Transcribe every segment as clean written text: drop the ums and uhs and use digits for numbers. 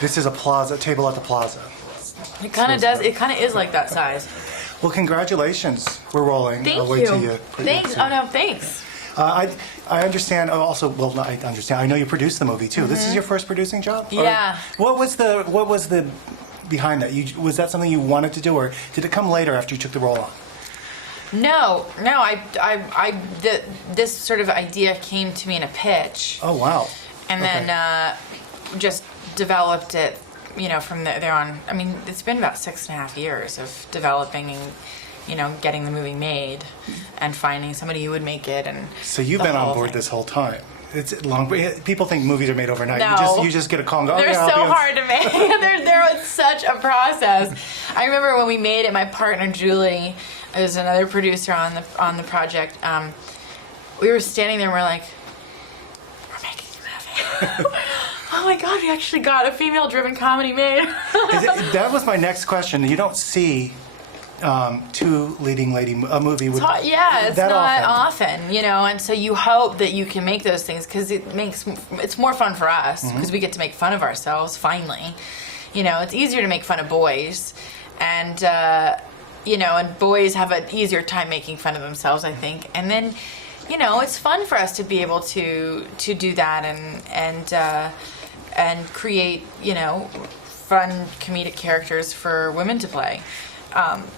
This is a table at the plaza. It kind of does. It kind of is like that size. Well, congratulations. We're rolling. Thank I'll wait you. till you. Thanks. Oh no, thanks. I understand. Also, well, not I understand. I know you produced the movie too. This is your first producing job? Yeah. Or what was the behind that? Was that something you wanted to do, or did it come later after you took the role on? No. This sort of idea came to me in a pitch. Oh wow. And then just developed it, from there on. I mean, it's been about 6.5 years of developing and, getting the movie made and finding somebody who would make it. And so you've been on board this whole time. It's long. People think movies are made overnight. No. You just get a call and go, they're so hard to make. There was such a process. I remember when we made it, my partner Julie, who's another producer on the project, we were standing there and we're like, we're making a movie. Oh my God, we actually got a female-driven comedy made. That was my next question. You don't see two leading a movie with it's that not often, and so you hope that you can make those things because it's more fun for us because we get to make fun of ourselves finally. It's easier to make fun of boys, and and boys have an easier time making fun of themselves, I think. And then, it's fun for us to be able to do that and create, fun comedic characters for women to play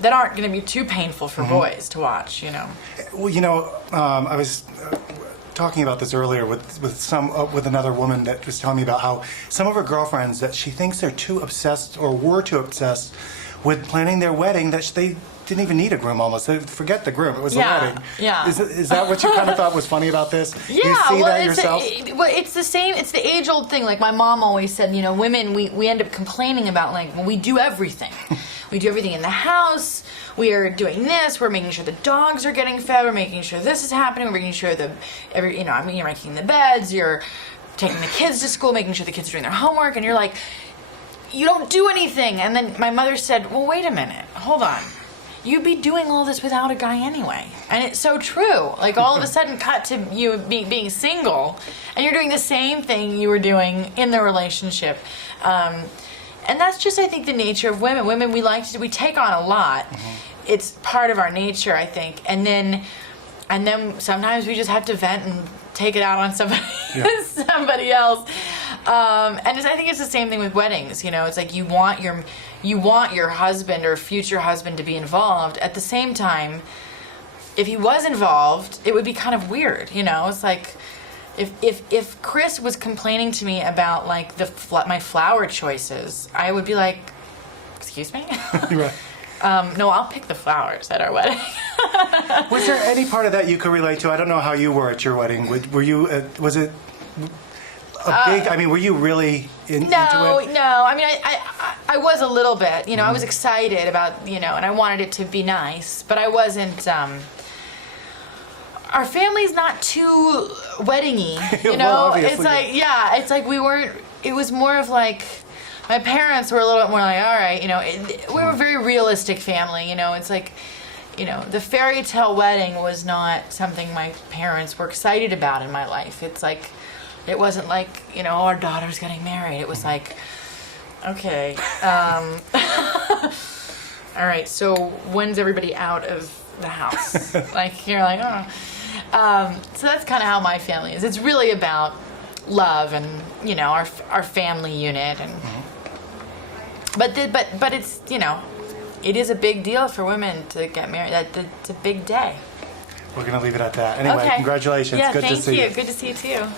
that aren't going to be too painful for boys to watch, Well, I was talking about this earlier with another woman that was telling me about how some of her girlfriends, that she thinks they're too obsessed or were too obsessed with planning their wedding that they didn't even need a groom almost. They forget the groom. It was a wedding. Yeah. Is that what you kind of thought was funny about this? Yeah. You see that yourself? It's the same. It's the age-old thing. Like my mom always said, women, we end up complaining about we do everything. We do everything in the house. We are doing this. We're making sure the dogs are getting fed. We're making sure this is happening. We're making sure you're making the beds. You're taking the kids to school, making sure the kids are doing their homework. And you're like, you don't do anything. And then my mother said, well, wait a minute. Hold on. You'd be doing all this without a guy anyway. And it's so true. Like all of a sudden cut to you being single and you're doing the same thing you were doing in the relationship. And that's just, I think, the nature of women. Women, we take on a lot. It's part of our nature, I think. And then sometimes we just have to vent and take it out on somebody else. And I think it's the same thing with weddings. It's like you want your husband or future husband to be involved. At the same time, if he was involved, it would be kind of weird. It's like if Chris was complaining to me about my flower choices, I would be like, excuse me? Right. No, I'll pick the flowers at our wedding. Was there any part of that you could relate to? I don't know how you were at your wedding. Were you? Was it a big? I mean, were you really into it? No. I mean, I was a little bit. I was excited about and I wanted it to be nice, but I wasn't. Our family's not too weddingy. Well, it's like it's like we weren't. It was more of like. My parents were a little bit more like, all right, we were a very realistic family, it's like, the fairy tale wedding was not something my parents were excited about in my life. It's like, it wasn't like, our daughter's getting married. It was like, okay, all right, so when's everybody out of the house? You're like, oh. So that's kind of how my family is. It's really about love and, our family unit and... But it's it is a big deal for women to get married. It's a big day. We're gonna leave it at that. Anyway, Congratulations. Yeah, Good to see you. Good to see you too.